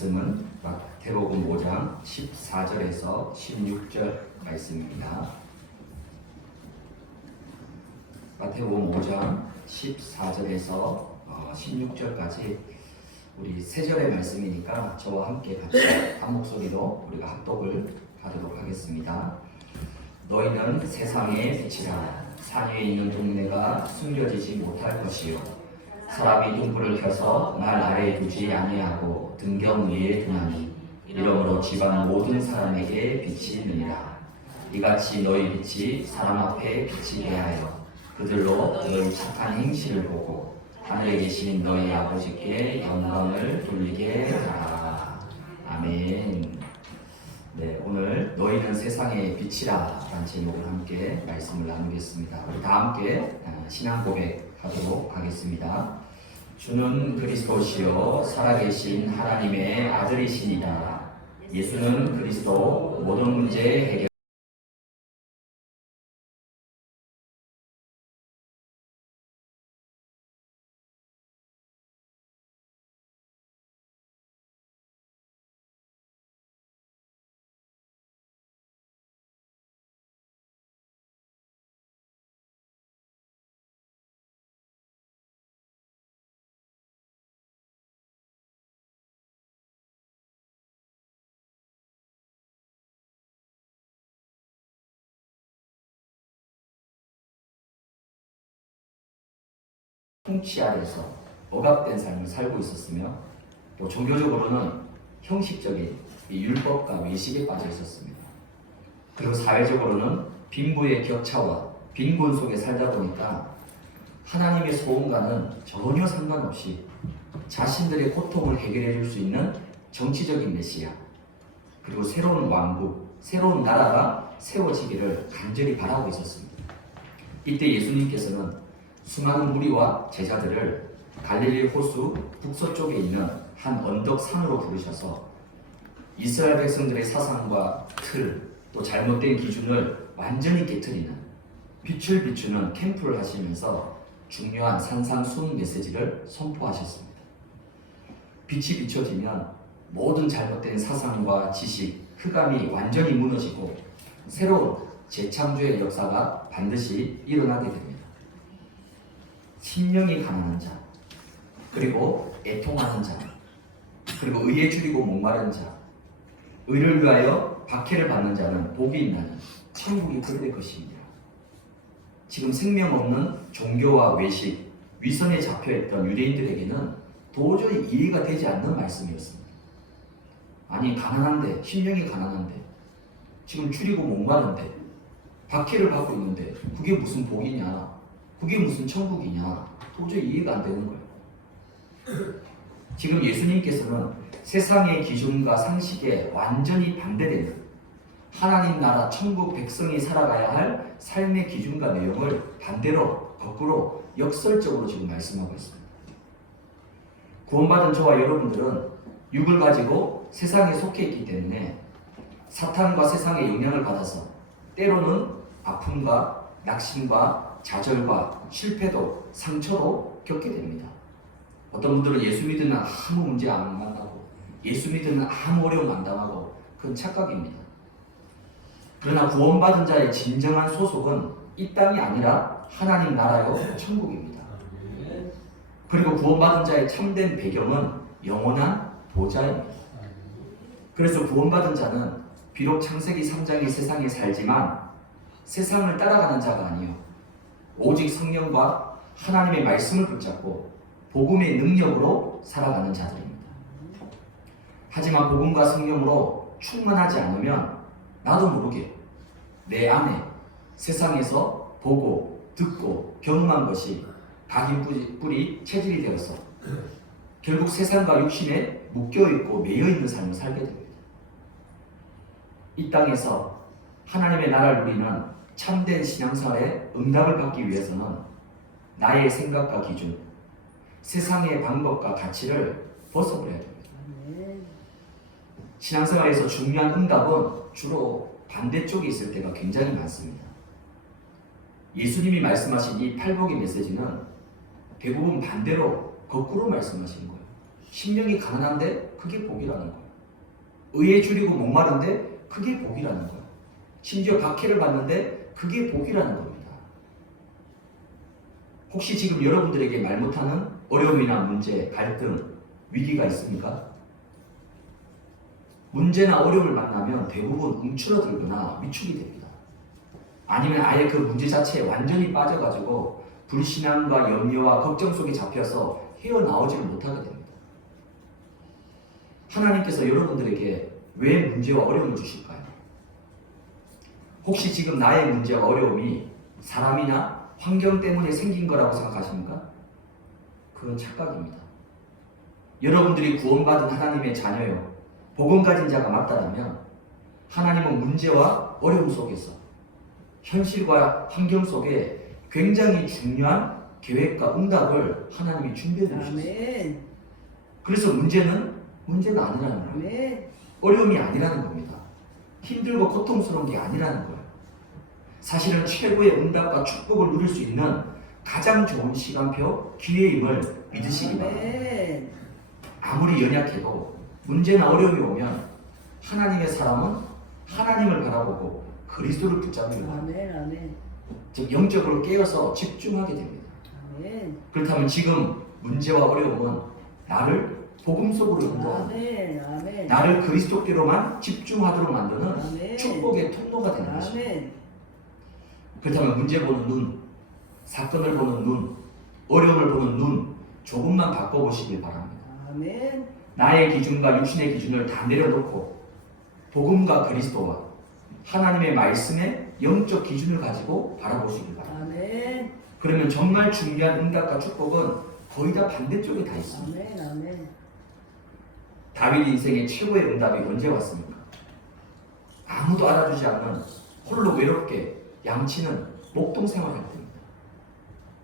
말씀은 마태복음 5장 14절에서 16절 말씀입니다. 마태복음 5장 14절에서 16절까지 우리 세 절의 말씀이니까 저와 함께 같이 한 목소리로 우리가 합독을 하도록 하겠습니다. 너희는 세상의 빛이라. 산 위에 있는 동네가 숨겨지지 못할 것이요 사람이 등불을 켜서 날 아래에 두지 아니하고 등경 위에 두나니 이러므로 집안 모든 사람에게 빛이 있느니라. 이같이 너희 빛이 사람 앞에 비치게 하여 그들로 너희 착한 행실을 보고 하늘에 계신 너희 아버지께 영광을 돌리게 하라. 아멘. 네, 오늘 너희는 세상의 빛이라 라는 제목으로 함께 말씀을 나누겠습니다. 우리 다 함께 신앙 고백하도록 하겠습니다. 주는 그리스도시요 살아계신 하나님의 아들이시니라. 예수는 그리스도 모든 문제 해결 통치 아래서 억압된 삶을 살고 있었으며 또 종교적으로는 형식적인 율법과 외식에 빠져 있었습니다. 그리고 사회적으로는 빈부의 격차와 빈곤 속에 살다 보니까 하나님의 소원과는 전혀 상관없이 자신들의 고통을 해결해 줄 수 있는 정치적인 메시아 그리고 새로운 왕국, 새로운 나라가 세워지기를 간절히 바라고 있었습니다. 이때 예수님께서는 수많은 무리와 제자들을 갈릴리 호수 북서쪽에 있는 한 언덕 산으로 부르셔서 이스라엘 백성들의 사상과 틀, 또 잘못된 기준을 완전히 깨트리는 빛을 비추는 캠프를 하시면서 중요한 산상수훈 메시지를 선포하셨습니다. 빛이 비춰지면 모든 잘못된 사상과 지식, 흑암이 완전히 무너지고 새로운 재창조의 역사가 반드시 일어나게 됩니다. 심령이 가난한 자, 그리고 애통하는 자, 그리고 의에 줄이고 목마른 자, 의를 위하여 박해를 받는 자는 복이 있나니 천국이 그들의 것입니다. 지금 생명 없는 종교와 외식, 위선에 잡혀있던 유대인들에게는 도저히 이해가 되지 않는 말씀이었습니다. 아니 가난한데, 심령이 가난한데, 지금 줄이고 목마른데, 박해를 받고 있는데 그게 무슨 복이냐, 그게 무슨 천국이냐, 도저히 이해가 안 되는 거예요. 지금 예수님께서는 세상의 기준과 상식에 완전히 반대되는 하나님 나라 천국 백성이 살아가야 할 삶의 기준과 내용을 반대로 거꾸로 역설적으로 지금 말씀하고 있습니다. 구원받은 저와 여러분들은 육을 가지고 세상에 속해 있기 때문에 사탄과 세상의 영향을 받아서 때로는 아픔과 낙심과 좌절과 실패도 상처도 겪게 됩니다. 어떤 분들은 예수 믿으면 아무 문제 안 만나고 예수 믿으면 아무 어려움 안 당하고 그건 착각입니다. 그러나 구원받은 자의 진정한 소속은 이 땅이 아니라 하나님 나라요 천국입니다. 그리고 구원받은 자의 참된 배경은 영원한 보좌입니다. 그래서 구원받은 자는 비록 창세기 3장의 세상에 살지만 세상을 따라가는 자가 아니요 오직 성령과 하나님의 말씀을 붙잡고 복음의 능력으로 살아가는 자들입니다. 하지만 복음과 성령으로 충만하지 않으면 나도 모르게 내 안에 세상에서 보고 듣고 경험한 것이 각인 뿌리 체질이 되어서 결국 세상과 육신에 묶여있고 매여있는 삶을 살게 됩니다. 이 땅에서 하나님의 나라를 누리는 참된 신앙생활의 응답을 받기 위해서는 나의 생각과 기준, 세상의 방법과 가치를 벗어버려야 됩니다. 신앙생활에서 중요한 응답은 주로 반대쪽에 있을 때가 굉장히 많습니다. 예수님이 말씀하신 이 팔복의 메시지는 대부분 반대로 거꾸로 말씀하시는 거예요. 심령이 가난한데 그게 복이라는 거예요. 의에 줄이고 목마른데 그게 복이라는 거예요. 심지어 박해를 받는데 그게 복이라는 겁니다. 혹시 지금 여러분들에게 말 못하는 어려움이나 문제, 갈등, 위기가 있습니까? 문제나 어려움을 만나면 대부분 움츠러들거나 위축이 됩니다. 아니면 아예 그 문제 자체에 완전히 빠져가지고 불신앙과 염려와 걱정 속에 잡혀서 헤어나오지를 못하게 됩니다. 하나님께서 여러분들에게 왜 문제와 어려움을 주실까요? 혹시 지금 나의 문제와 어려움이 사람이나 환경 때문에 생긴 거라고 생각하십니까? 그건 착각입니다. 여러분들이 구원받은 하나님의 자녀요, 복음 가진 자가 맞다면 하나님은 문제와 어려움 속에서 현실과 환경 속에 굉장히 중요한 계획과 응답을 하나님이 준비해 놓으셨어요. 그래서 문제는 문제가 아니라는 거예요. 어려움이 아니라는 겁니다. 힘들고 고통스러운 게 아니라는 거예요. 사실은 최고의 응답과 축복을 누릴 수 있는 가장 좋은 시간표, 기회임을 믿으시기 바랍니다. 아무리 연약해도 문제나 어려움이 오면 하나님의 사람은 하나님을 바라보고 그리스도를 붙잡는 거예요. 즉 영적으로 깨어서 집중하게 됩니다. 그렇다면 지금 문제와 어려움은 나를 복음 속으로 인도하는, 나를 그리스도께로만 집중하도록 만드는 축복의 통로가 되는 것입니다. 그렇다면 문제 보는 눈, 사건을 보는 눈, 어려움을 보는 눈 조금만 바꿔보시길 바랍니다. 나의 기준과 육신의 기준을 다 내려놓고 복음과 그리스도와 하나님의 말씀의 영적 기준을 가지고 바라보시길 바랍니다. 그러면 정말 중요한 응답과 축복은 거의 다 반대쪽에 다 있습니다. 다윗 인생의 최고의 응답이 언제 왔습니까? 아무도 알아주지 않는 홀로 외롭게 양치는 목동 생활을 할 때입니다.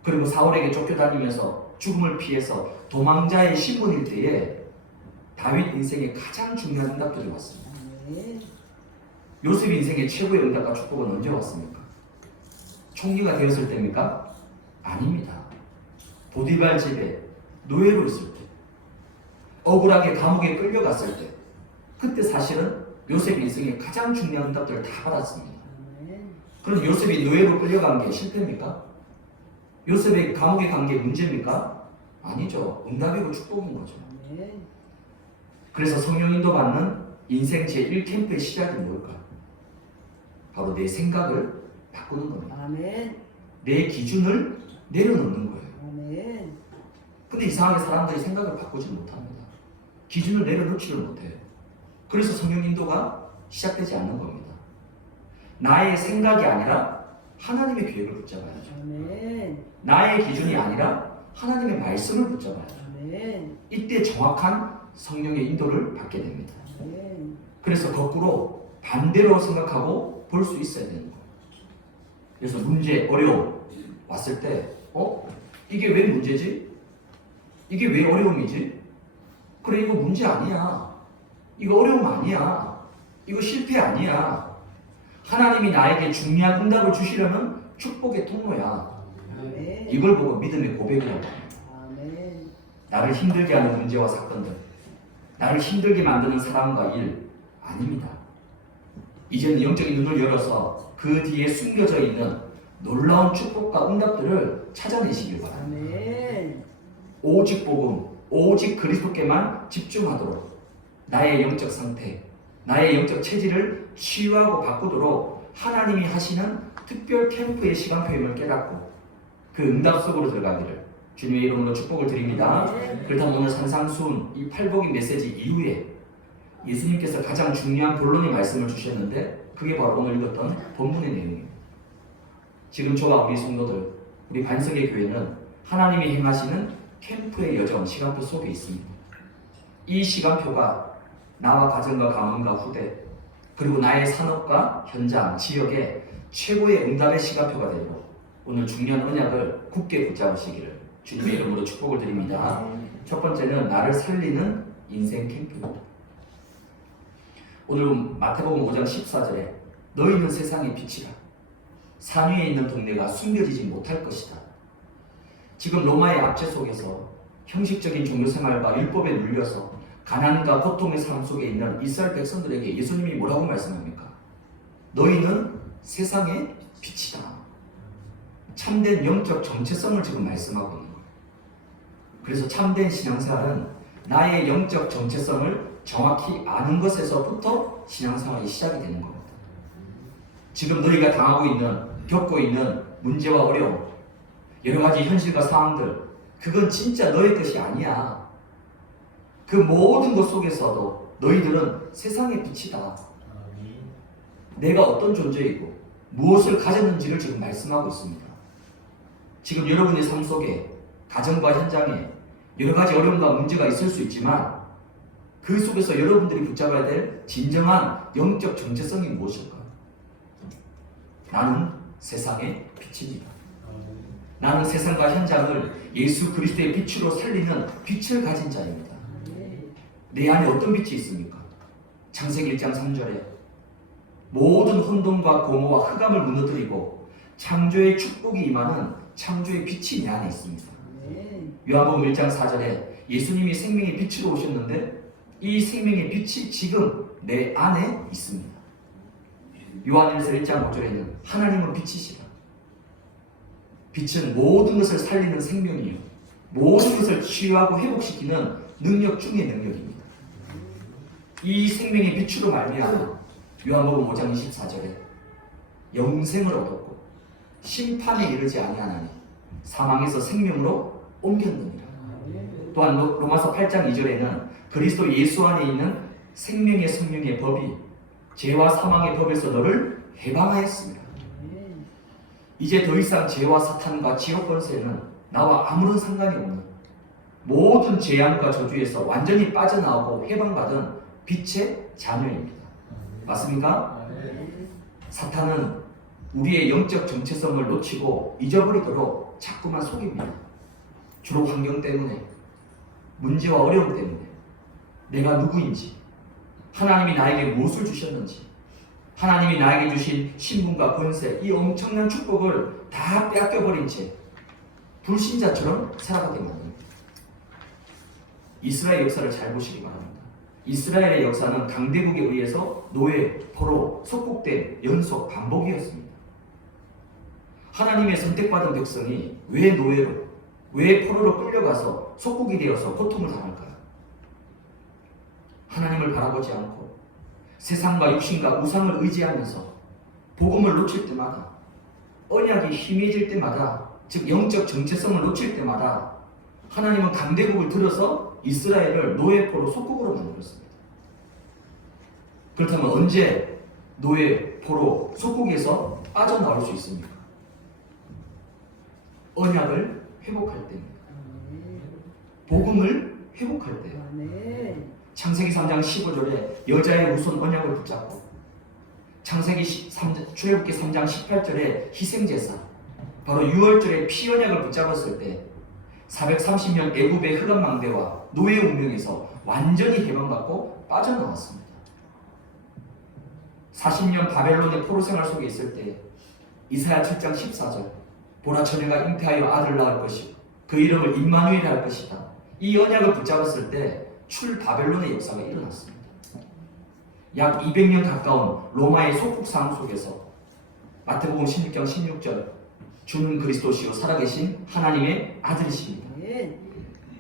그리고 사울에게 쫓겨다니면서 죽음을 피해서 도망자의 신분일 때에 다윗 인생의 가장 중요한 응답들이 왔습니다. 요셉 인생의 최고의 응답과 축복은 언제 왔습니까? 총리가 되었을 때입니까? 아닙니다. 보디발 집에 노예로 있을 때, 억울하게 감옥에 끌려갔을 때, 그때 사실은 요셉 인생의 가장 중요한 응답들을 다 받았습니다. 그럼 요셉이 노예로 끌려간 게 실패입니까? 요셉이 감옥에 간 게 문제입니까? 아니죠. 응답이고 축복인 거죠. 그래서 성령 인도받는 인생 제1캠프의 시작이 뭘까요? 바로 내 생각을 바꾸는 겁니다. 내 기준을 내려놓는 거예요. 근데 이상하게 사람들이 생각을 바꾸지 못합니다. 기준을 내려놓지를 못해요. 그래서 성령 인도가 시작되지 않는 겁니다. 나의 생각이 아니라 하나님의 계획을 붙잡아야죠. 나의 기준이 아니라 하나님의 말씀을 붙잡아야죠. 이때 정확한 성령의 인도를 받게 됩니다. 그래서 거꾸로 반대로 생각하고 볼 수 있어야 되는 거예요. 그래서 문제, 어려움 왔을 때 이게 왜 문제지? 이게 왜 어려움이지? 그래, 이거 문제 아니야. 이거 어려움 아니야. 이거 실패 아니야. 하나님이 나에게 중요한 응답을 주시려면 축복의 통로야. 이걸 보고 믿음의 고백이라고 합니다. 나를 힘들게 하는 문제와 사건들, 나를 힘들게 만드는 사람과 일 아닙니다. 이제는 영적인 눈을 열어서 그 뒤에 숨겨져 있는 놀라운 축복과 응답들을 찾아내시길 바랍니다. 오직 복음, 오직 그리스도께만 집중하도록 나의 영적 상태, 나의 영적 체질을 치유하고 바꾸도록 하나님이 하시는 특별 캠프의 시간표임을 깨닫고 그 응답 속으로 들어가기를 주님의 이름으로 축복을 드립니다. 그렇다면 오늘 산상수훈 이 팔복인 메시지 이후에 예수님께서 가장 중요한 본론의 말씀을 주셨는데 그게 바로 오늘 읽었던 본문의 내용입니다. 지금 저와 우리 성도들, 우리 반석의 교회는 하나님이 행하시는 캠프의 여정, 시간표 속에 있습니다. 이 시간표가 나와 가정과 가문과 후대, 그리고 나의 산업과 현장, 지역에 최고의 응답의 시간표가 되도록 오늘 중요한 언약을 굳게 붙잡으시기를 주님의 이름으로 축복을 드립니다. 첫 번째는 나를 살리는 인생 캠프입니다. 오늘 마태복음 5장 14절에 너희는 세상의 빛이라 산 위에 있는 동네가 숨겨지지 못할 것이다. 지금 로마의 압제 속에서 형식적인 종교생활과 율법에 눌려서 가난과 고통의 삶 속에 있는 이스라엘 백성들에게 예수님이 뭐라고 말씀합니까? 너희는 세상의 빛이다. 참된 영적 정체성을 지금 말씀하고 있는 거예요. 그래서 참된 신앙생활은 나의 영적 정체성을 정확히 아는 것에서부터 신앙생활이 시작이 되는 겁니다. 지금 너희가 당하고 있는, 겪고 있는 문제와 어려움, 여러 가지 현실과 상황들, 그건 진짜 너의 것이 아니야. 그 모든 것 속에서도 너희들은 세상의 빛이다. 내가 어떤 존재이고 무엇을 가졌는지를 지금 말씀하고 있습니다. 지금 여러분의 삶 속에 가정과 현장에 여러 가지 어려움과 문제가 있을 수 있지만 그 속에서 여러분들이 붙잡아야 될 진정한 영적 정체성이 무엇일까요? 나는 세상의 빛입니다. 나는 세상과 현장을 예수 그리스도의 빛으로 살리는 빛을 가진 자입니다. 내 안에 어떤 빛이 있습니까? 창세기 1장 3절에 모든 혼돈과 공허와 흑암을 무너뜨리고 창조의 축복이 임하는 창조의 빛이 내 안에 있습니다. 요한복음 1장 4절에 예수님이 생명의 빛으로 오셨는데 이 생명의 빛이 지금 내 안에 있습니다. 요한일서 1장 5절에는 하나님은 빛이시다. 빛은 모든 것을 살리는 생명이요 모든 것을 치유하고 회복시키는 능력 중의 능력입니다. 이 생명의 빛으로 말미암아 요한복음 5장 24절에 영생을 얻었고 심판에 이르지 아니하나니 사망에서 생명으로 옮겼느니라. 또한 로마서 8장 2절에는 그리스도 예수 안에 있는 생명의 성령의 법이 죄와 사망의 법에서 너를 해방하였습니다. 이제 더 이상 죄와 사탄과 지옥 권세는 나와 아무런 상관이 없는 모든 재앙과 저주에서 완전히 빠져나오고 해방받은 빛의 자녀입니다. 맞습니까? 사탄은 우리의 영적 정체성을 놓치고 잊어버리도록 자꾸만 속입니다. 주로 환경 때문에, 문제와 어려움 때문에, 내가 누구인지, 하나님이 나에게 무엇을 주셨는지, 하나님이 나에게 주신 신분과 권세, 이 엄청난 축복을 다 빼앗겨버린 채 불신자처럼 살아가게 만듭니다. 이스라엘 역사를 잘 보시기 바랍니다. 이스라엘의 역사는 강대국에 의해서 노예, 포로, 속국된 연속 반복이었습니다. 하나님의 선택받은 백성이 왜 노예로, 왜 포로로 끌려가서 속국이 되어서 고통을 당할까요? 하나님을 바라보지 않고 세상과 육신과 우상을 의지하면서 복음을 놓칠 때마다, 언약이 희미해질 때마다, 즉 영적 정체성을 놓칠 때마다 하나님은 강대국을 들어서 이스라엘을 노예포로 속국으로 만들었습니다. 그렇다면 언제 노예, 포로, 속국에서 빠져나올 수 있습니까? 언약을 회복할 때입니다. 복음을 회복할 때요. 창세기 3장 15절에 여자의 우선 언약을 붙잡고, 출애굽기 3장 18절에 희생제사, 바로 유월절에 피 언약을 붙잡았을 때 430년 애굽의 흑암망대와 노예 운명에서 완전히 해방받고 빠져나왔습니다. 40년 바벨론의 포로 생활 속에 있을 때 이사야 7장 14절, 보라 처녀가 잉태하여 아들 낳을 것이고 그 이름을 임마누엘 할 것이다. 이 언약을 붙잡았을 때 출 바벨론의 역사가 일어났습니다. 약 200년 가까운 로마의 속국상 속에서 마태복음 16장 16절, 주는 그리스도시요 살아계신 하나님의 아들이십니다.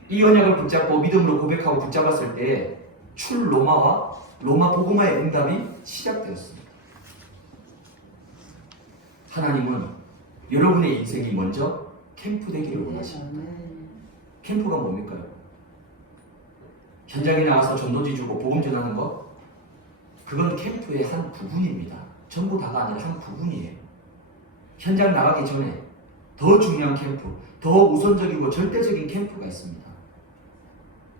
이 언약을 붙잡고 믿음으로 고백하고 붙잡았을 때 출 로마와 로마 복음화의 응답이 시작되었습니다. 하나님은 여러분의 인생이 먼저 캠프 되기를 원하십니다. 캠프가 뭡니까? 현장에 나가서 전도지 주고 복음 전하는 것, 그건 캠프의 한 부분입니다. 전부 다가 아니라 한 부분이에요. 현장 나가기 전에 더 중요한 캠프, 더 우선적이고 절대적인 캠프가 있습니다.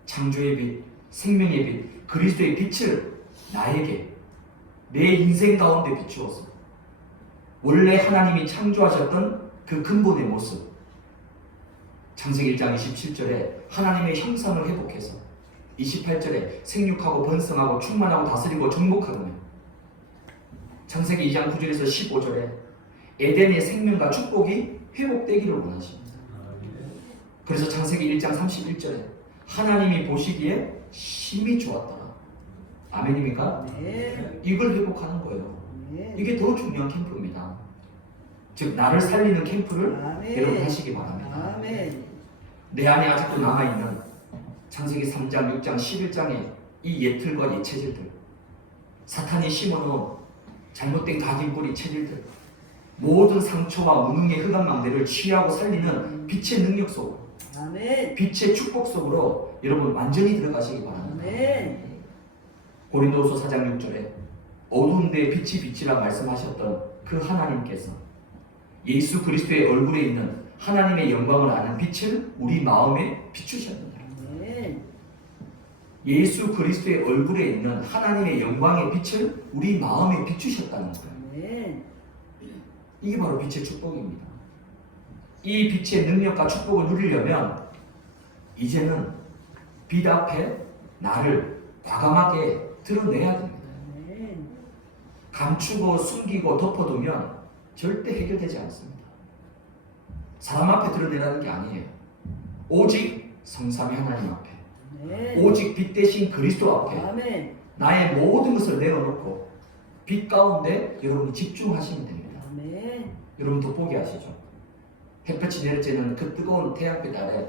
창조의 빛, 생명의 빛, 그리스도의 빛을 나에게, 내 인생 가운데 비추어서 원래 하나님이 창조하셨던 그 근본의 모습, 창세기 1장 27절에 하나님의 형상을 회복해서 28절에 생육하고 번성하고 충만하고 다스리고 정복하며, 창세기 2장 9절에서 15절에 에덴의 생명과 축복이 회복되기를 원하십니다. 그래서 창세기 1장 31절에 하나님이 보시기에 심히 좋았더라. 아멘입니까? 네. 이걸 회복하는 거예요. 네. 이게 더 중요한 캠프입니다. 즉 나를 살리는 캠프를 아멘. 여러분 하시기 바랍니다. 아멘. 내 안에 아직도 남아있는 창세기 3장, 6장, 11장의 이 예틀과 예체질들, 사탄이 심어놓은 잘못된 각인 뿌리 체질들, 모든 상처와 무능의 흑암망대를 치유하고 살리는 빛의 능력 속으로, 아멘. 빛의 축복 속으로 여러분 완전히 들어가시기 바랍니다. 아멘. 고린도후서 4장 6절에 어두운 데에 빛이 빛이라 말씀하셨던 그 하나님께서 예수 그리스도의 얼굴에 있는 하나님의 영광을 아는 빛을 우리 마음에 비추셨느니라. 아멘. 예수 그리스도의 얼굴에 있는 하나님의 영광의 빛을 우리 마음에 비추셨다는 거예요. 아멘. 이게 바로 빛의 축복입니다. 이 빛의 능력과 축복을 누리려면 이제는 빛 앞에 나를 과감하게 드러내야 됩니다. 아멘. 감추고 숨기고 덮어두면 절대 해결되지 않습니다. 사람 앞에 드러내라는 게 아니에요. 오직 성삼위 하나님 앞에, 아멘. 오직 빛 대신 그리스도 앞에 아멘. 나의 모든 것을 내어놓고 빛 가운데 여러분이 집중하시면 됩니다. 아멘. 여러분 돋보기 하시죠. 햇볕이 내려지는 그 뜨거운 태양빛 아래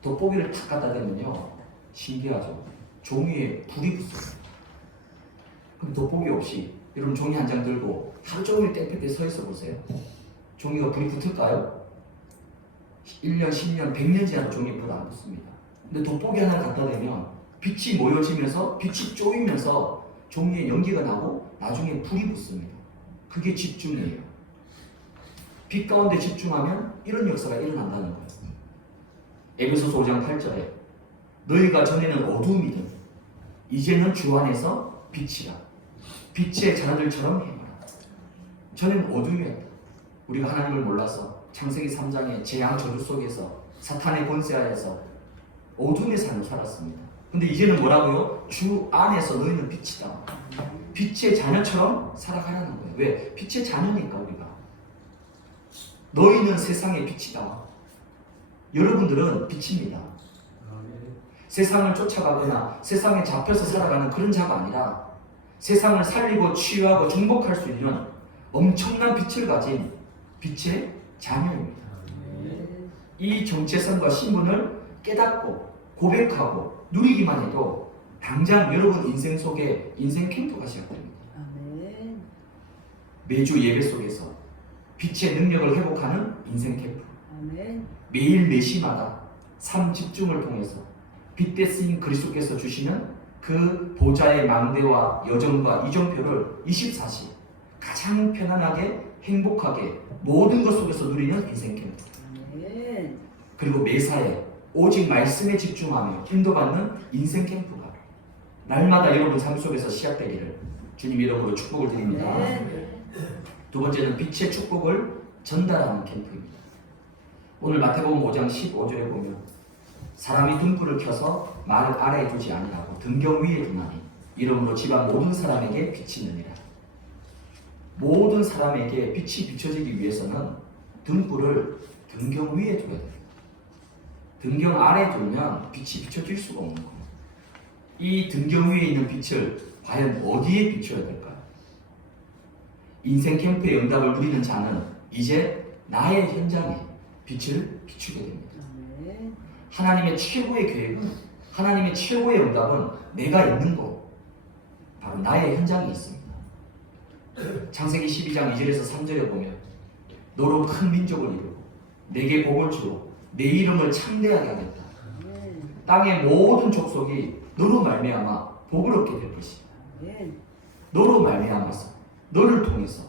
돋보기를 탁 갖다 대면요, 신기하죠. 종이에 불이 붙어요. 그럼 돋보기 없이 여러분 종이 한 장 들고 하루 종일 땡볕에 서 있어 보세요. 종이가 불이 붙을까요? 1년, 10년, 100년 지나도 종이에 불 안 붙습니다. 근데 돋보기 하나 갖다 대면 빛이 모여지면서 빛이 쪼이면서 종이에 연기가 나고 나중에 불이 붙습니다. 그게 집중이에요. 빛 가운데 집중하면 이런 역사가 일어난다는 거예요. 에베소서 5장 8절에 너희가 전에는 어두움이든 이제는 주 안에서 빛이라. 빛의 자녀들처럼 행하라. 전에는 어둠이었다. 우리가 하나님을 몰라서 창세기 3장의 재앙 저주 속에서 사탄의 권세하에서 어둠의 삶을 살았습니다. 근데 이제는 뭐라고요? 주 안에서 너희는 빛이다. 빛의 자녀처럼 살아가라는 거예요. 왜? 빛의 자녀니까 우리가. 너희는 세상의 빛이다. 여러분들은 빛입니다. 세상을 쫓아가거나 세상에 잡혀서 살아가는 그런 자가 아니라 세상을 살리고 치유하고 정복할 수 있는 엄청난 빛을 가진 빛의 자녀입니다. 이 정체성과 신분을 깨닫고 고백하고 누리기만 해도 당장 여러분 인생 속에 인생 캠프가 시작됩니다. 아멘. 매주 예배 속에서 빛의 능력을 회복하는 인생 캠프. 아멘. 매일 4시마다 삶 집중을 통해서 빛대 쓰인 그리스도께서 주시는 그 보좌의 망대와 여정과 이정표를 24시 가장 편안하게 행복하게 모든 것 속에서 누리는 인생 캠프. 아멘. 그리고 매사에 오직 말씀에 집중하며 인도받는 인생 캠프가 날마다 여러분 삶 속에서 시작되기를 주님 이름으로 축복을 드립니다. 아멘. 두 번째는 빛의 축복을 전달하는 캠프입니다. 오늘 마태복음 5장 15절에 보면 사람이 등불을 켜서 말을 아래에 두지 아니하고 등경 위에 두나니 이러므로 집안 모든 사람에게 빛이 있느니라. 모든 사람에게 빛이 비춰지기 위해서는 등불을 등경 위에 둬야 됩니다. 등경 아래에 두면 빛이 비춰질 수가 없는 거예요. 이 등경 위에 있는 빛을 과연 어디에 비춰야 될까요? 인생 캠프의 응답을 누리는 자는 이제 나의 현장에 빛을 비추게 됩니다. 아멘. 하나님의 최고의 계획은, 하나님의 최고의 응답은 내가 있는 곳, 바로 나의 현장에 있습니다. 창세기 12장 2절에서 3절에 보면 너로 큰 민족을 이루고 내게 복을 주고 내 이름을 창대하게 하겠다. 아멘. 땅의 모든 족속이 너로 말미암아 복을 얻게 될 것이다. 아멘. 너로 말미암아서, 너를 통해서,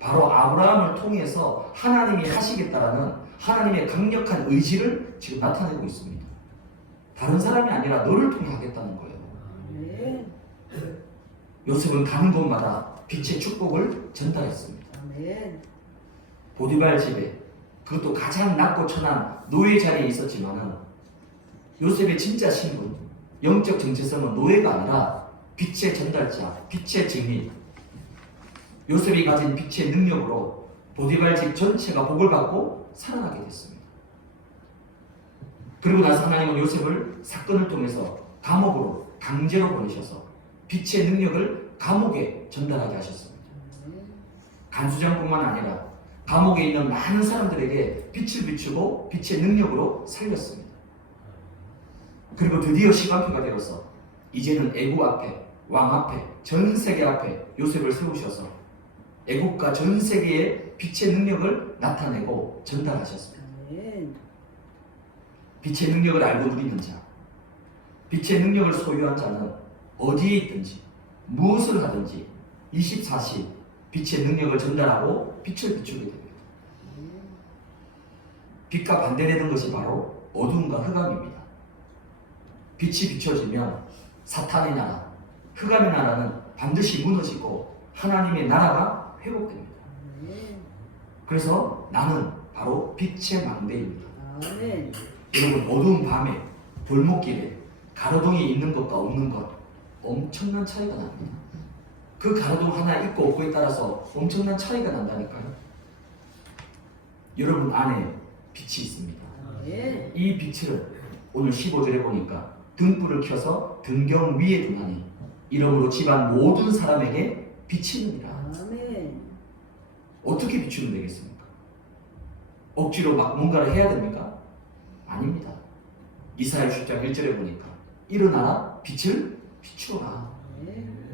바로 아브라함을 통해서 하나님이 하시겠다라는 하나님의 강력한 의지를 지금 나타내고 있습니다. 다른 사람이 아니라 너를 통해 하겠다는 거예요. 아멘. 요셉은 가는 곳마다 빛의 축복을 전달했습니다. 아멘. 보디발 집에, 그것도 가장 낮고 천한 노예 자리에 있었지만은 요셉의 진짜 신분, 영적 정체성은 노예가 아니라 빛의 전달자, 빛의 증인. 요셉이 가진 빛의 능력으로 보디발 집 전체가 복을 받고 살아나게 됐습니다. 그리고 나서 하나님은 요셉을 사건을 통해서 감옥으로 강제로 보내셔서 빛의 능력을 감옥에 전달하게 하셨습니다. 간수장뿐만 아니라 감옥에 있는 많은 사람들에게 빛을 비추고 빛의 능력으로 살렸습니다. 그리고 드디어 시간표가 되어서 이제는 애국 앞에, 왕 앞에, 전 세계 앞에 요셉을 세우셔서 애국과 전 세계에 빛의 능력을 나타내고 전달하셨습니다. 빛의 능력을 알고 누리는 자, 빛의 능력을 소유한 자는 어디에 있든지 무엇을 하든지 24시 빛의 능력을 전달하고 빛을 비추게 됩니다. 빛과 반대되는 것이 바로 어둠과 흑암입니다. 빛이 비춰지면 사탄의 나라, 흑암의 나라는 반드시 무너지고 하나님의 나라가 회복됩니다. 그래서 나는 바로 빛의 망대입니다. 여러분, 어두운 밤에 골목길에 가로등이 있는 것과 없는 것 엄청난 차이가 납니다. 그 가로등 하나 있고 없고에 따라서 엄청난 차이가 난다니까요. 여러분 안에 빛이 있습니다. 이 빛을 오늘 15절에 보니까 등불을 켜서 등경 위에 두나니 이러므로 집안 모든 사람에게 비치느니라. 어떻게 비추면 되겠습니까? 억지로 막 뭔가를 해야 됩니까? 아닙니다. 이사야 10장 1절에 보니까 일어나라 빛을 비추어라.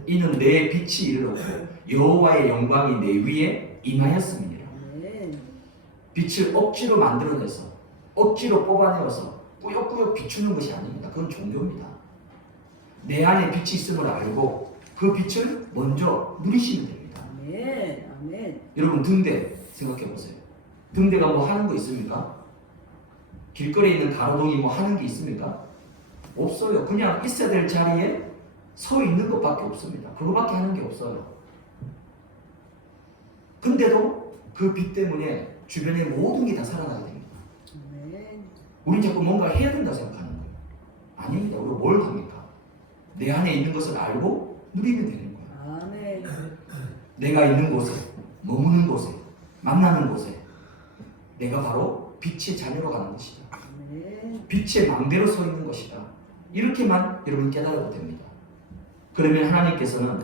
이는 내 빛이 이르렀고 여호와의 영광이 내 위에 임하였음이니라. 빛을 억지로 만들어내서 억지로 뽑아내어서 꾸역꾸역 비추는 것이 아닙니다. 그건 종교입니다. 내 안에 빛이 있음을 알고 그 빛을 먼저 누리시면 됩니다. 여러분 등대 생각해 보세요. 등대가 뭐 하는 거 있습니까? 길거리에 있는 가로등이 뭐 하는 게 있습니까? 없어요. 그냥 있어야 될 자리에 서 있는 것밖에 없습니다. 그거밖에 하는 게 없어요. 근데도 그 빛 때문에 주변의 모든 게 다 살아나게 됩니다. 우린 자꾸 뭔가 해야 된다 생각하는 거예요. 아닙니다. 우리가 뭘 합니까? 내 안에 있는 것을 알고 누리면 되는 거예요. 내가 있는 곳에, 머무는 곳에, 만나는 곳에 내가 바로 빛의 자녀로 가는 것이다. 빛의 망대로 서 있는 것이다. 이렇게만 여러분 깨달아도 됩니다. 그러면 하나님께서는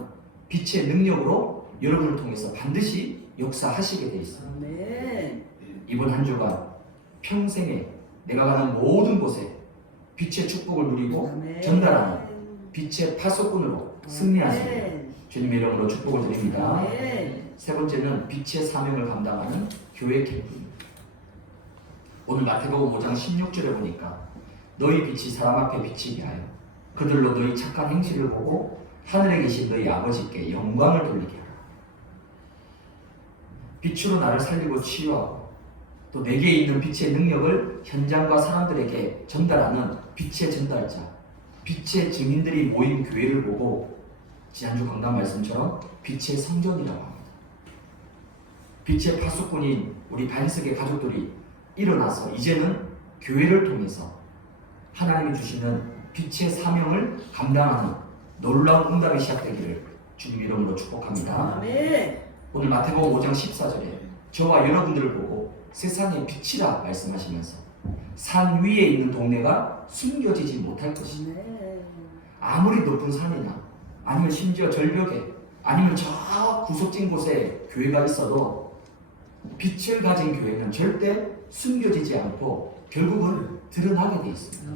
빛의 능력으로 여러분을 통해서 반드시 역사하시게 되어 있습니다. 이번 한 주간 평생에 내가 가는 모든 곳에 빛의 축복을 누리고 전달하는 빛의 파수꾼으로 승리하시길 주님의 이름으로 축복을 드립니다. 세 번째는 빛의 사명을 감당하는 교회 캠프입니다. 오늘 마태복음 5장 16절에 보니까 너희 빛이 사람 앞에 비치게 하여 그들로 너희 착한 행실을 보고 하늘에 계신 너희 아버지께 영광을 돌리게 하라. 빛으로 나를 살리고 치유하고 또 내게 있는 빛의 능력을 현장과 사람들에게 전달하는 빛의 전달자, 빛의 증인들이 모인 교회를 보고 지난주 강단 말씀처럼 빛의 성전이라고 합니다. 빛의 파수꾼인 우리 반석의 가족들이 일어나서 이제는 교회를 통해서 하나님이 주시는 빛의 사명을 감당하는 놀라운 응답이 시작되기를 주님 이름으로 축복합니다. 오늘 마태복음 5장 14절에 저와 여러분들을 보고 세상의 빛이라 말씀하시면서 산 위에 있는 동네가 숨겨지지 못할 것이다. 아무리 높은 산이나 아니면 심지어 절벽에 아니면 저 구석진 곳에 교회가 있어도 빛을 가진 교회는 절대 숨겨지지 않고 결국은 드러나게 되어 있습니다.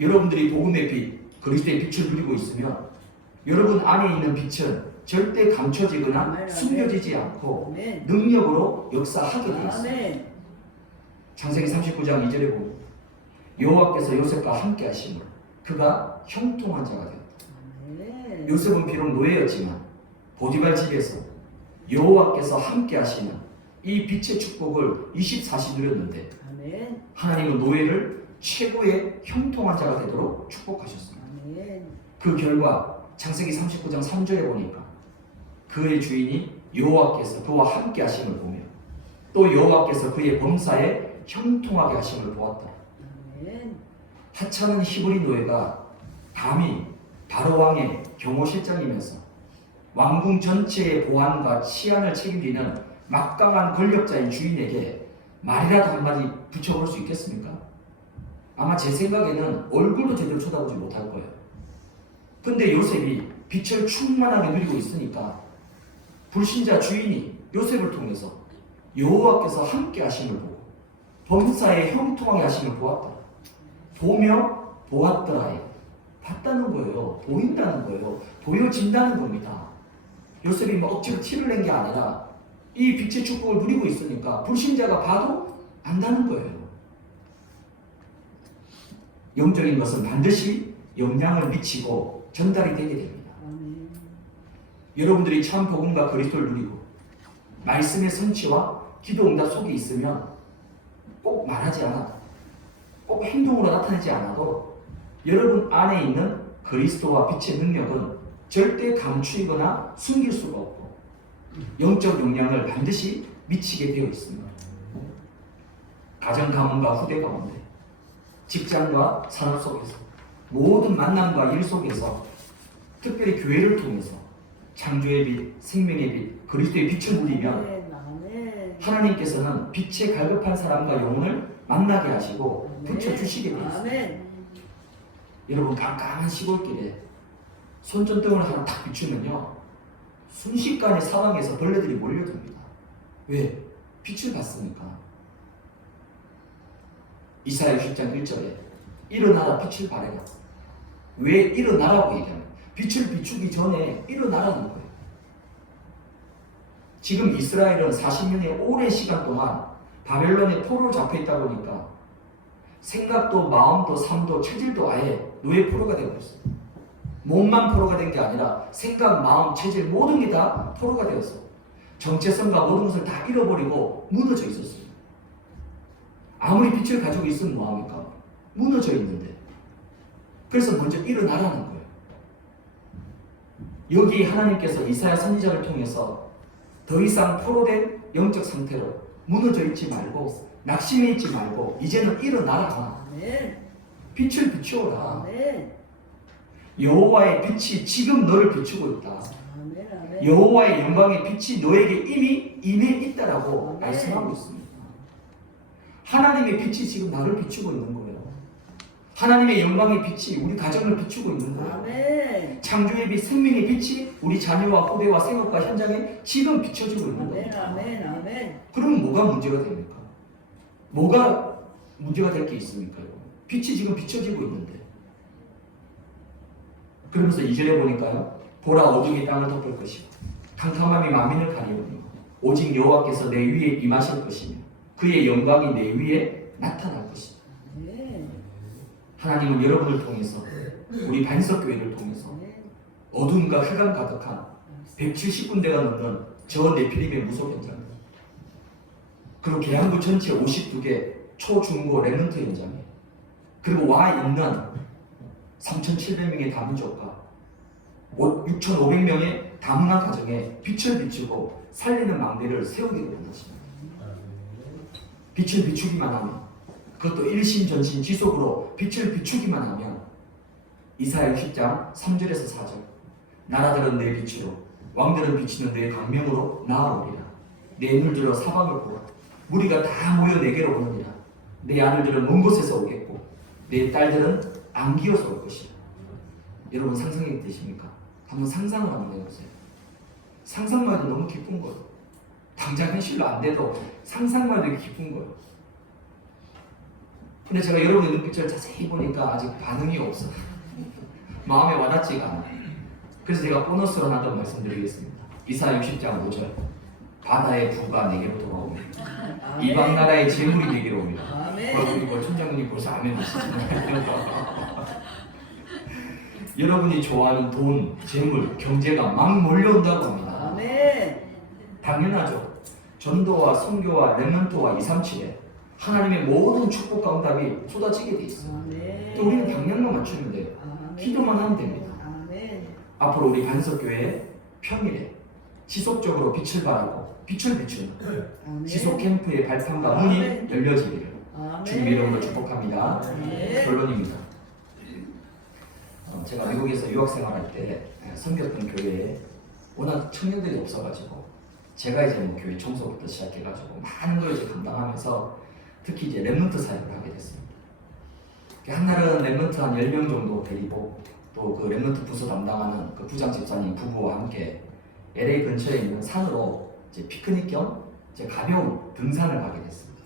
여러분들이 복음의 빛, 그리스도의 빛을 누리고 있으면 여러분 안에 있는 빛은 절대 감춰지거나 숨겨지지 않고 능력으로 역사하게 되어 있습니다. 창세기 39장 2절에 보면 여호와께서 요셉과 함께 하심으로 그가 형통한 자가 되었다. 요셉은 비록 노예였지만 보디발 집에서 여호와께서 함께 하시는 이 빛의 축복을 24시 누렸는데 하나님은 노예를 최고의 형통한 자가 되도록 축복하셨습니다. 그 결과 창세기 39장 3절에 보니까 그의 주인이 여호와께서 그와 함께 하심을 보며 또 여호와께서 그의 범사에 형통하게 하심을 보았다. 하찮은 히브리 노예가 감히 바로 왕의 경호실장이면서 왕궁 전체의 보안과 치안을 책임지는 막강한 권력자인 주인에게 말이라도 한마디 붙여볼 수 있겠습니까? 아마 제 생각에는 얼굴도 제대로 쳐다보지 못할 거예요. 근데 요셉이 빛을 충만하게 누리고 있으니까 불신자 주인이 요셉을 통해서 여호와께서 함께 하심을 보고 범사에 형통하게 하심을 보았다. 보며 보았더라에 봤다는 거예요. 보인다는 거예요. 보여진다는 겁니다. 요셉이 뭐 억지로 티를 낸 게 아니라 이 빛의 축복을 누리고 있으니까 불신자가 봐도 안다는 거예요. 영적인 것은 반드시 영향을 미치고 전달이 되게 됩니다. 아멘. 여러분들이 참 복음과 그리스도를 누리고 말씀의 성취와 기도 응답 속에 있으면 꼭 말하지 않아도 꼭 행동으로 나타내지 않아도 여러분 안에 있는 그리스도와 빛의 능력은 절대 감추이거나 숨길 수가 없고 영적 영향을 반드시 미치게 되어 있습니다. 가정 가문과 후대 가운데 직장과 산업 속에서 모든 만남과 일 속에서 특별히 교회를 통해서 창조의 빛, 생명의 빛, 그리스도의 빛을 누리면 아멘. 하나님께서는 빛에 갈급한 사람과 영혼을 만나게 하시고 붙여주시게 되어 있습니다. 아멘. 여러분 깜깜한 시골길에 손전등을 하나 탁 비추면요 순식간에 사방에서 벌레들이 몰려듭니다. 왜? 빛을 봤으니까. 이사야 10장 1절에 일어나라 빛을 발해라. 왜 일어나라고 얘기하면 빛을 비추기 전에 일어나라는 거예요. 지금 이스라엘은 40년의 오랜 시간 동안 바벨론의 포로로 잡혀 있다 보니까 생각도 마음도 삶도 체질도 아예 노예 포로가 되고 있어요. 몸만 포로가 된 게 아니라 생각, 마음, 체질 모든 게 다 포로가 되었어. 정체성과 모든 것을 다 잃어버리고 무너져 있었어요. 아무리 빛을 가지고 있으면 뭐합니까? 무너져 있는데. 그래서 먼저 일어나라는 거예요. 여기 하나님께서 이사야 선지자를 통해서 더 이상 포로된 영적 상태로 무너져 있지 말고 낙심해 있지 말고 이제는 일어나라. 아멘. 빛을 비추어라. 아멘. 여호와의 빛이 지금 너를 비추고 있다. 아멘. 아멘. 여호와의 영광의 빛이 너에게 이미 임해 있다라고 아멘. 말씀하고 있습니다. 하나님의 빛이 지금 나를 비추고 있는 거예요. 하나님의 영광의 빛이 우리 가정을 비추고 있는 거예요. 아멘. 창조의 빛, 생명의 빛이 우리 자녀와 후대와 생업과 현장에 지금 비춰지고 있는 아멘. 거예요. 아멘. 아멘. 그러면 뭐가 문제가 됩니까? 뭐가 문제가 될 게 있습니까? 빛이 지금 비춰지고 있는데. 그러면서 2절에 보니까요. 보라 어둠이 땅을 덮을 것이고 캄캄함이 만민을 가리우며 오직 여호와께서 내 위에 임하실 것이며 그의 영광이 내 위에 나타날 것이다. 아멘. 하나님은 여러분을 통해서 우리 반석교회를 통해서 어둠과 흑암 가득한 170군데가 넘는 저 네피림의 무속 현장입니다. 그리고 계양구 전체 52개 초중고 레몬트 현장에 그리고 와 있는 3,700명의 다민족과 6,500명의 다문화 가정에 빛을 비추고 살리는 망대를 세우기를 원하십니다. 빛을 비추기만 하면 그것도 일심전심 지속으로 빛을 비추기만 하면 이사야 60장 3절에서 4절 나라들은 내 빛으로 왕들은 비치는 내 광명으로 나아오리라. 내 눈들어 사방을 보라. 무리가 다 모여 내게로 오느니라. 내 아들들은 먼 곳에서 오겠고 내 딸들은 안기어서 올 것이야. 여러분 상상이 되십니까? 한번 상상을 한번 해보세요. 상상만 해도 너무 기쁜 거예요. 당장 현실로 안 돼도 상상만 해도 기쁜 거예요. 근데 제가 여러분의 눈빛을 자세히 보니까 아직 반응이 없어요. 마음에 와닿지가 않아요. 그래서 제가 보너스로 하나 더 말씀드리겠습니다. 이사야 60장 5절 바다의 부가 내게로 돌아옵니다. 이방 나라의 재물이 내게로 옵니다. 아멘. 우리 천장님 벌써 아멘 하시잖아요. 여러분이 좋아하는 돈, 재물, 경제가 막 몰려온다고 합니다. 아멘. 당연하죠. 전도와 선교와 렘넌트와 237에 하나님의 모든 축복과 응답이 쏟아지게 돼 있어요. 아멘. 또 우리는 방향만 맞추면 돼요. 아멘. 기도만 하면 됩니다. 아멘. 앞으로 우리 반석교회 평일에 지속적으로 빛을 발하고 빛을 비추는 아멘. 지속 캠프의 발판과 문이 아멘. 열려지기를 아멘. 주님 이름으로 축복합니다. 아멘. 결론입니다. 제가 미국에서 유학 생활할 때 섬겼던 교회에 워낙 청년들이 없어가지고 제가 이제 뭐 교회 청소부터 시작해가지고 많은 걸 이제 감당하면서 특히 이제 렘넌트 사역을 하게 됐습니다. 한날은 랩런트 한 10명 정도 데리고 또 그 랩런트 부서 담당하는 그 부장 집사님 부부와 함께 LA 근처에 있는 산으로 이제 피크닉 겸 이제 가벼운 등산을 가게 됐습니다.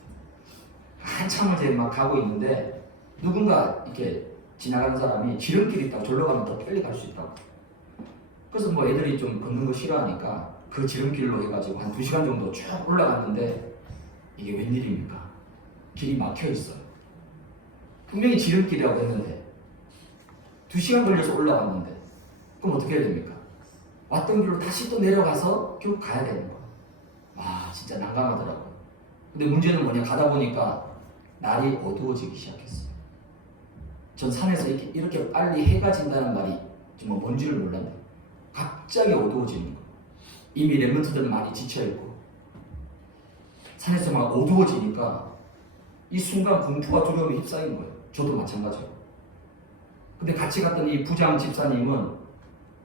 한참을 이제 막 가고 있는데 누군가 이렇게 지나가는 사람이 지름길이 있다고 절로 가면 더 빨리 갈 수 있다고. 그래서 뭐 애들이 좀 걷는 거 싫어하니까 그 지름길로 해가지고 한 2시간 정도 쭉 올라갔는데 이게 웬일입니까? 길이 막혀 있어요. 분명히 지름길이라고 했는데 2시간 걸려서 올라갔는데 그럼 어떻게 해야 됩니까? 왔던 길로 다시 또 내려가서 결국 가야 되는 거예요. 와, 진짜 난감하더라고요. 근데 문제는 뭐냐, 가다 보니까 날이 어두워지기 시작했어요. 전 산에서 이렇게 빨리 해가 진다는 말이 정말 뭔지를 몰랐는데 갑자기 어두워지는 거예요. 이미 랩런트들은 많이 지쳐있고 산에서 막 어두워지니까 이 순간 공포와 두려움에 휩싸인 거예요. 저도 마찬가지예요. 근데 같이 갔던 이 부장 집사님은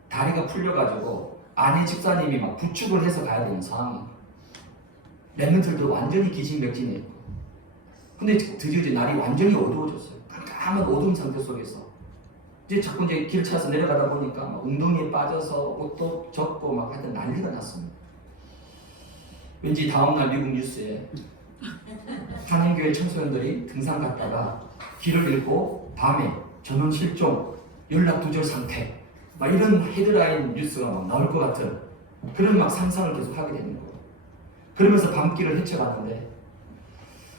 다리가 풀려가지고 아내 집사님이 막 부축을 해서 가야 되는 상황이에요. 랩런트들도 완전히 기진맥진해 있고. 근데 드디어 이제 날이 완전히 어두워졌어요. 깜깜한 어두운 상태 속에서 이제 자꾸 이제 길 찾아서 내려가다 보니까 막 웅덩이에 빠져서 옷도 젖고 막 하여튼 난리가 났습니다. 왠지 다음날 미국 뉴스에 한인교회 청소년들이 등산 갔다가 길을 잃고 밤에 전원 실종, 연락 두절 상태 막 이런 헤드라인 뉴스가 막 나올 것 같은 그런 막 상상을 계속 하게 되는 거예요. 그러면서 밤길을 헤쳐갔는데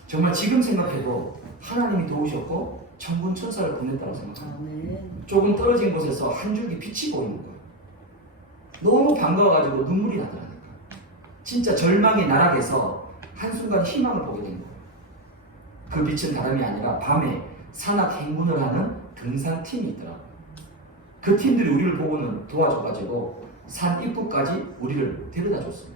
정말 지금 생각해도 하나님이 도우셨고 천군 천사를 보냈다고 생각합니다. 조금 떨어진 곳에서 한 줄기 빛이 보이는 거예요. 너무 반가워가지고 눈물이 나더라니까. 진짜 절망의 나락에서 한순간 희망을 보게 된 거예요. 그 빛은 다름이 아니라 밤에 산악 행군을 하는 등산팀이 있더라고요. 그 팀들이 우리를 보고는 도와줘가지고 산 입구까지 우리를 데려다 줬습니다.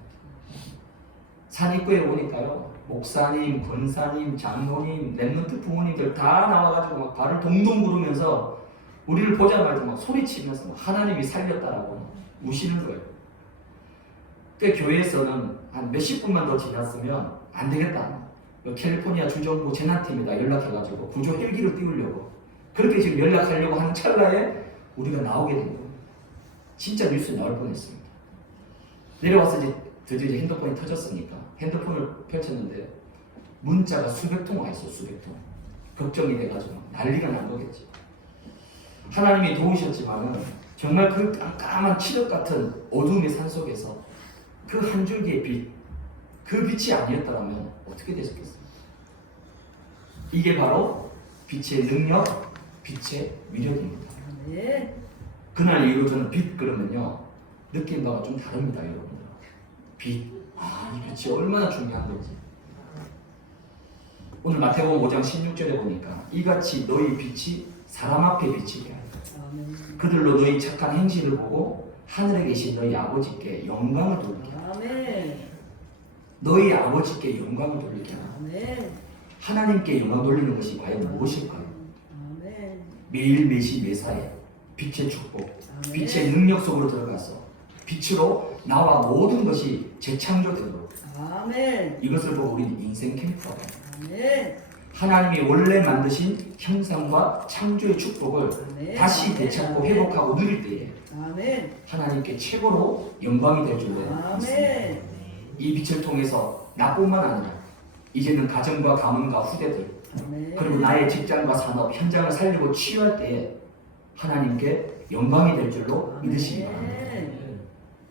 산 입구에 오니까요, 목사님, 권사님, 장로님, 랩런트 부모님들 다 나와가지고 막 발을 동동 구르면서 우리를 보자마자 막 소리치면서 막 하나님이 살렸다라고 우시는 거예요. 그 교회에서는 한 몇십 분만 더 지났으면 안 되겠다. 캘리포니아 주정부 재난팀에다 연락해가지고 구조 헬기를 띄우려고 그렇게 지금 연락하려고 하는 찰나에 우리가 나오게 된 거예요. 진짜 뉴스에 나올 뻔했습니다. 내려와서 이제 드디어 이제 핸드폰이 터졌으니까 핸드폰을 펼쳤는데 문자가 수백 통 와 있어, 수백 통. 걱정이 돼가지고 난리가 난 거겠지. 하나님이 도우셨지만은 정말 그 깜깜한 칠흑 같은 어둠의 산 속에서 그 한 줄기의 빛, 그 빛이 아니었다면 어떻게 되셨겠어요? 이게 바로 빛의 능력, 빛의 위력입니다. 그날 이후로 저는 빛 그러면요 느낀 바가 좀 다릅니다, 여러분들. 빛, 이 빛이 얼마나 중요한 건지. 오늘 마태복음 5장 16절에 보니까 이같이 너희 빛이 사람 앞에 비치게 하라. 그들로 너희 착한 행실을 보고 하늘에 계신 너희 아버지께 영광을 돌리게 하라. 너희 아버지께 영광을 돌리게 하라. 하나님께 영광 돌리는 것이 과연 무엇일까요? 매일 매시 매사에 빛의 축복, 빛의 능력 속으로 들어가서 빛으로 나와 모든 것이 재창조되도록. 이것을 보고 우리는 인생 캠프가 됩니다. 하나님이 원래 만드신 형상과 창조의 축복을 다시 되찾고 회복하고 누릴 때에 하나님께 최고로 영광이 될 줄로 믿습니다. 이 빛을 통해서 나뿐만 아니라 이제는 가정과 가문과 후대들 그리고 나의 직장과 산업, 현장을 살리고 치유할 때에 하나님께 영광이 될 줄로 믿으시기 바랍니다.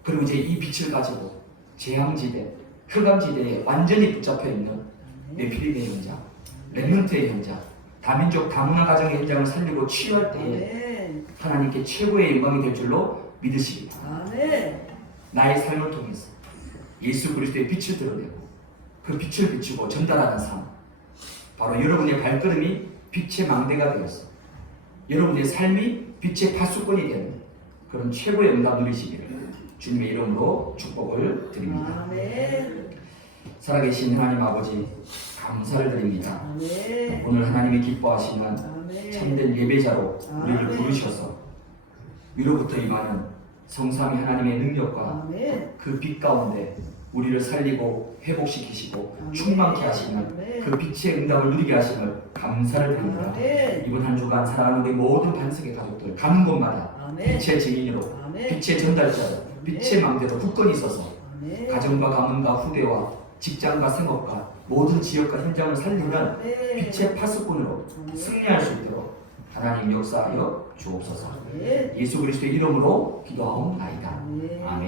그리고 이제 이 빛을 가지고 재앙지대, 흑암지대에 완전히 붙잡혀 있는 네피림의 현장, 랩런트의 현장, 다민족 다문화 가정의 현장을 살리고 치유할 때에 하나님께 최고의 영광이 될 줄로 믿으시기 바랍니다. 나의 삶을 통해서 예수 그리스도의 빛을 드러내고 그 빛을 비추고 전달하는 삶, 바로 여러분의 발걸음이 빛의 망대가 되어서 여러분의 삶이 빛의 파수꾼이 되는 그런 최고의 응답 누리시기를 주님의 이름으로 축복을 드립니다. 살아계신 하나님 아버지 감사를 드립니다. 오늘 하나님이 기뻐하시는 참된 예배자로 우리를 부르셔서 위로부터 임하는 성삼위 하나님의 능력과 그 빛 가운데 우리를 살리고 회복시키시고 아멘. 충만케 하시는 아멘. 그 빛의 응답을 누리게 하심을 감사를 드립니다. 아멘. 이번 한 주간 사랑하는 우리 모든 반석의 가족들 가는 곳마다 아멘. 빛의 증인으로 아멘. 빛의 전달자로 빛의 망대로 굳건히 있어서 아멘. 가정과 가문과 후대와 직장과 생업과 모든 지역과 현장을 살리는 아멘. 빛의 파수꾼으로 아멘. 승리할 수 있도록 하나님 역사하여 주옵소서. 아멘. 예수 그리스도의 이름으로 기도하옵나이다. 아멘. 아멘.